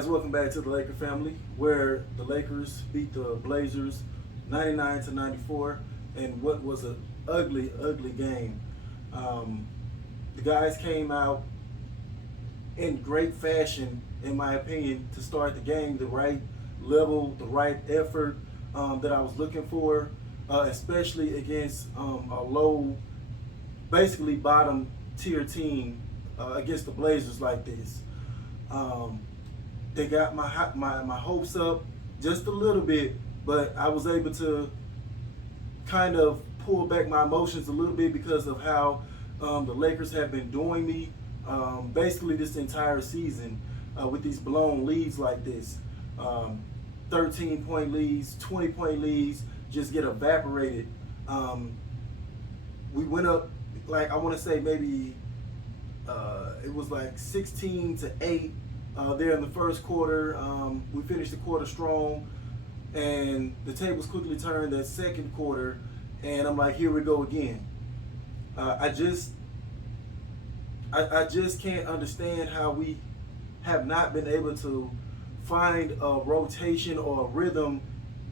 guys, welcome back to the Laker family, where the Lakers beat the Blazers 99-94 in what was an ugly, ugly game. The guys came out in great fashion, in my opinion, to start the game. The right level, the right effort that I was looking for, especially against a low, basically bottom tier team against the Blazers like this. They got my hopes up just a little bit, but I was able to kind of pull back my emotions a little bit because of how the Lakers have been doing me basically this entire season with these blown leads like this. 13-point leads, 20-point leads just get evaporated. We went up, like, I want to say maybe it was like 16-8 there in the first quarter. We finished the quarter strong, and the tables quickly turned that second quarter, and I'm like, here we go again. I just can't understand how we have not been able to find a rotation or a rhythm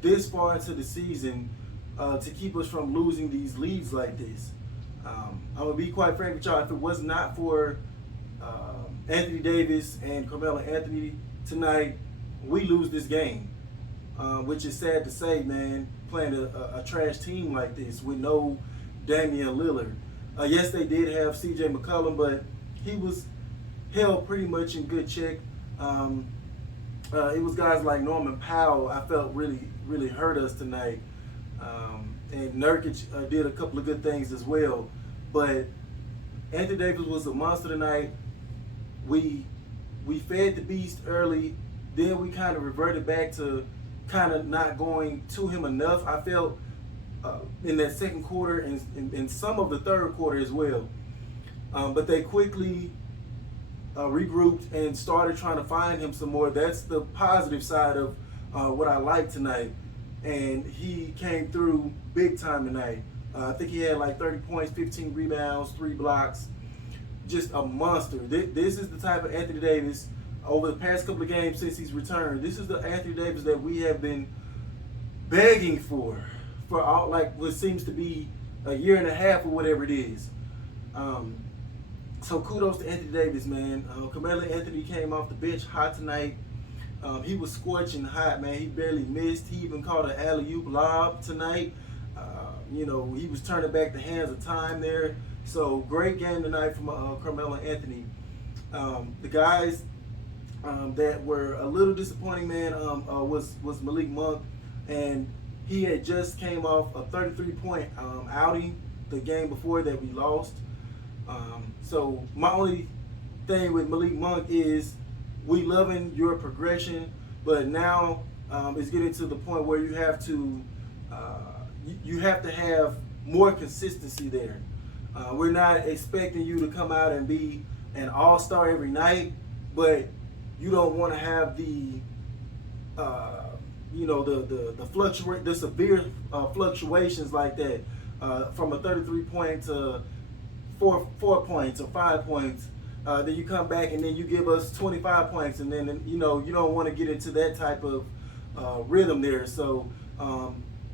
this far into the season to keep us from losing these leads like this. I'm gonna be quite frank with y'all. If it was not for Anthony Davis and Carmelo Anthony tonight, we lose this game, which is sad to say, man. Playing a trash team like this with no Damian Lillard. Yes, they did have C.J. McCollum, but he was held pretty much in good check. It was guys like Norman Powell I felt really hurt us tonight. And Nurkic did a couple of good things as well. But Anthony Davis was a monster tonight. We fed the beast early. Then we kind of reverted back to kind of not going to him enough. I felt in that second quarter and in some of the third quarter as well. But they quickly regrouped and started trying to find him some more. That's the positive side of what I like tonight. And he came through big time tonight. I think he had like 30 points, 15 rebounds, 3 blocks. Just a monster. This is the type of Anthony Davis over the past couple of games since he's returned. This is the Anthony Davis that we have been begging for all, like what seems to be a year and a half or whatever it is. So kudos to Anthony Davis, man. Carmelo Anthony came off the bench hot tonight. He was scorching hot, man. He barely missed. He even caught an alley-oop lob tonight. He was turning back the hands of time there. So great game tonight from Carmelo Anthony. The guys that were a little disappointing, man, was Malik Monk, and he had just came off a 33-point outing the game before that we lost. So my only thing with Malik Monk is we loving your progression, but now it's getting to the point where you have to have more consistency there. We're not expecting you to come out and be an all-star every night, but you don't want to have the severe fluctuations like that from a 33-point to 4 points or 5 points. Then you come back and then you give us 25 points, and then you don't want to get into that type of rhythm there. So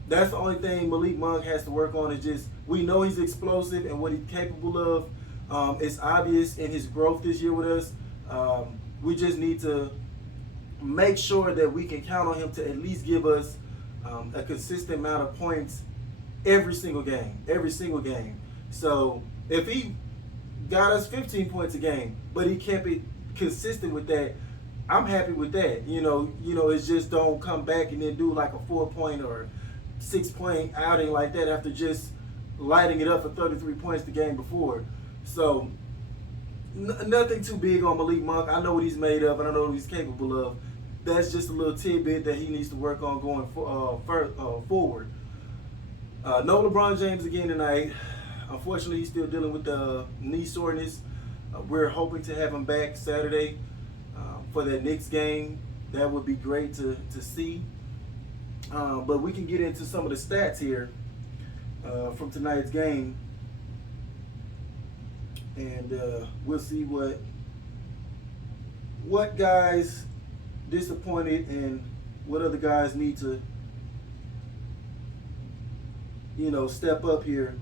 that's the only thing Malik Monk has to work on. Is just we know he's explosive and what he's capable of. It's obvious in his growth this year with us. We just need to make sure that we can count on him to at least give us a consistent amount of points every single game. So if he got us 15 points a game, but he kept it consistent with that, I'm happy with that. It's just don't come back and then do like a 4-point or 6-point outing like that after just lighting it up for 33 points the game before. So nothing too big on Malik Monk. I know what he's made of, and I know what he's capable of. That's just a little tidbit that he needs to work on going forward. No LeBron James again tonight. Unfortunately, he's still dealing with the knee soreness. We're hoping to have him back Saturday for that Knicks game. That would be great to see. But we can get into some of the stats here from tonight's game. And we'll see what guys disappointed in what other guys need to, step up here.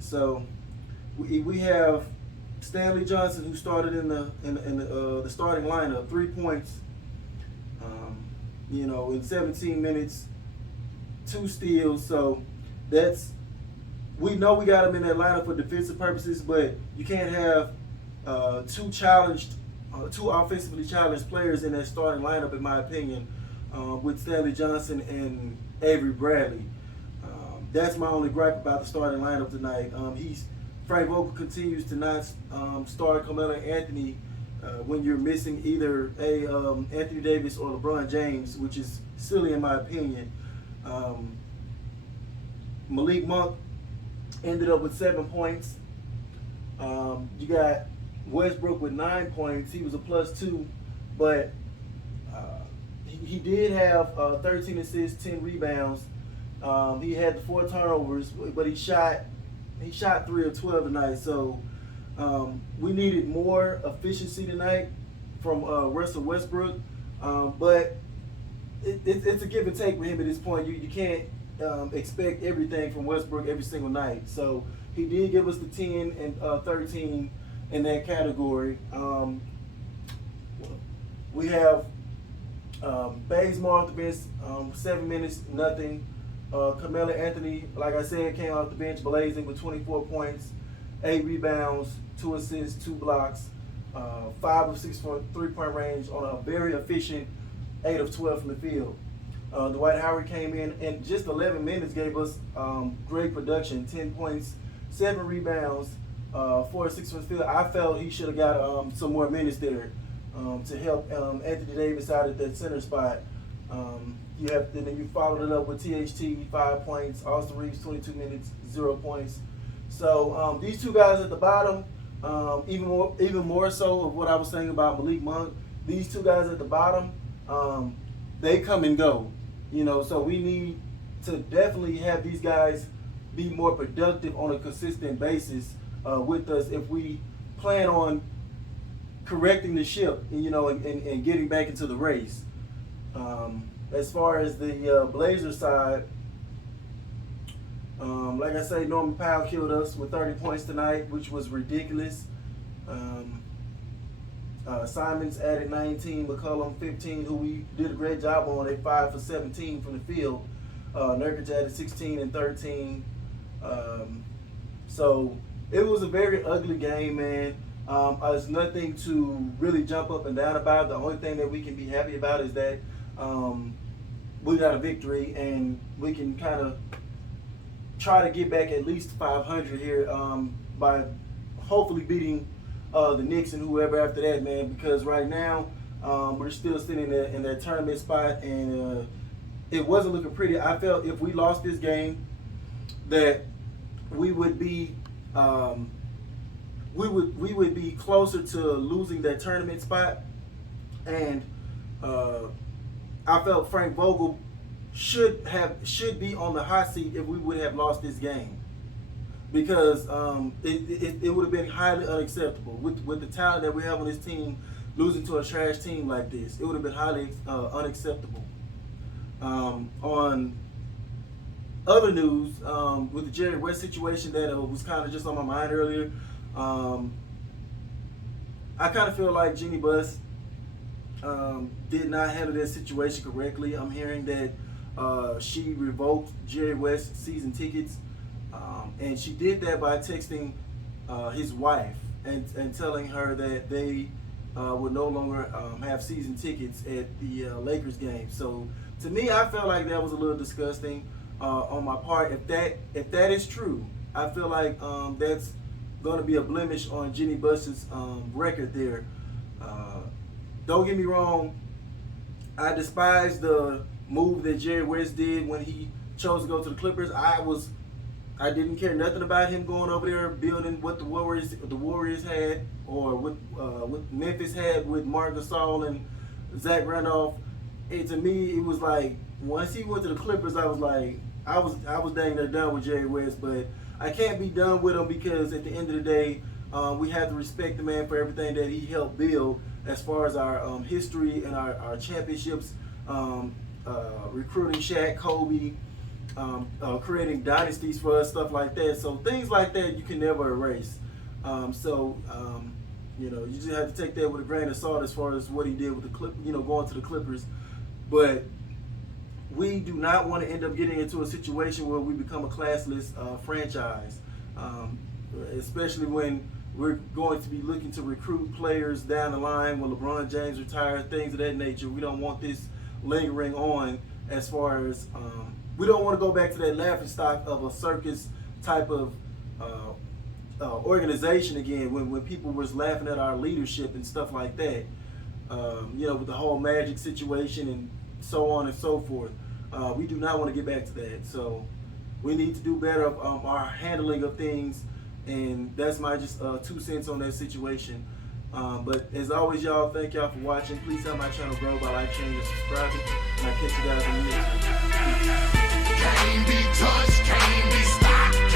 So we have Stanley Johnson, who started in the starting lineup, 3 points. In 17 minutes, 2 steals. So we know we got him in that lineup for defensive purposes, but you can't have two offensively challenged players in that starting lineup, in my opinion, with Stanley Johnson and Avery Bradley. That's my only gripe about the starting lineup tonight. Frank Vogel continues to not start Carmelo Anthony when you're missing either Anthony Davis or LeBron James, which is silly in my opinion. Malik Monk ended up with 7 points. You got Westbrook with 9 points. He was a +2, but he did have 13 assists, 10 rebounds. He had the 4 turnovers, but he shot 3 of 12 tonight. So we needed more efficiency tonight from Russell Westbrook, but it's a give and take with him at this point. You can't expect everything from Westbrook every single night. So he did give us the 10 and 13 in that category. We have Bazemore off the bench, 7 minutes, nothing. Carmelo Anthony, like I said, came off the bench blazing with 24 points, 8 rebounds, 2 assists, 2 blocks, 5 of 6 from 3-point range on a very efficient 8 of 12 from the field. Dwight Howard came in just 11 minutes, gave us great production, 10 points, 7 rebounds, 4 of 6 from the field. I felt he should have got some more minutes there to help Anthony Davis out at that center spot. Then you followed it up with THT, 5 points, Austin Reeves, 22 minutes, 0 points. So these 2 guys at the bottom, even more so of what I was saying about Malik Monk, these 2 guys at the bottom, they come and go. So we need to definitely have these guys be more productive on a consistent basis with us if we plan on correcting the ship, and getting back into the race. As far as the Blazers side, like I say, Norman Powell killed us with 30 points tonight, which was ridiculous. Simons added 19, McCollum 15, who we did a great job on. They 5 for 17 from the field. Nurkic added 16 and 13. So it was a very ugly game, man. There's nothing to really jump up and down about. The only thing that we can be happy about is that we got a victory, and we can kind of try to get back at least 500 here by hopefully beating the Knicks and whoever after that, man. Because right now we're still sitting in that tournament spot, and it wasn't looking pretty. I felt if we lost this game, that we would be we would be closer to losing that tournament spot, and I felt Frank Vogel should be on the hot seat if we would have lost this game, because it would have been highly unacceptable with the talent that we have on this team. Losing to a trash team like this, it would have been highly unacceptable. On other news, with the Jerry West situation that was kind of just on my mind earlier, I kind of feel like Jeanie Buss did not handle that situation correctly. I'm hearing that she revoked Jerry West's season tickets, and she did that by texting his wife and telling her that they would no longer have season tickets at the Lakers game. So to me, I felt like that was a little disgusting on my part. If that is true, I feel like that's going to be a blemish on Jeanie Buss's record there. Don't get me wrong, I despise the move that Jerry West did when he chose to go to the Clippers. I didn't care nothing about him going over there building what the Warriors had, or what Memphis had with Marc Gasol and Zach Randolph. To me, it was like once he went to the Clippers, I was like, I was dang near done with Jerry West, but I can't be done with him because at the end of the day, we have to respect the man for everything that he helped build. as far as our history and our championships, recruiting Shaq, Kobe, creating dynasties for us, stuff like that. So things like that you can never erase. You just have to take that with a grain of salt as far as what he did with the going to the Clippers. But we do not want to end up getting into a situation where we become a classless franchise, especially when we're going to be looking to recruit players down the line when LeBron James retires, things of that nature. We don't want this lingering on as far as we don't want to go back to that laughingstock of a circus type of organization again when people was laughing at our leadership and stuff like that. With the whole Magic situation and so on and so forth. We do not want to get back to that. So we need to do better of our handling of things, and that's my just 2 cents on that situation. But as always, y'all, thank y'all for watching. Please help my channel grow by liking, sharing, and subscribing. And I'll catch you guys in the next one.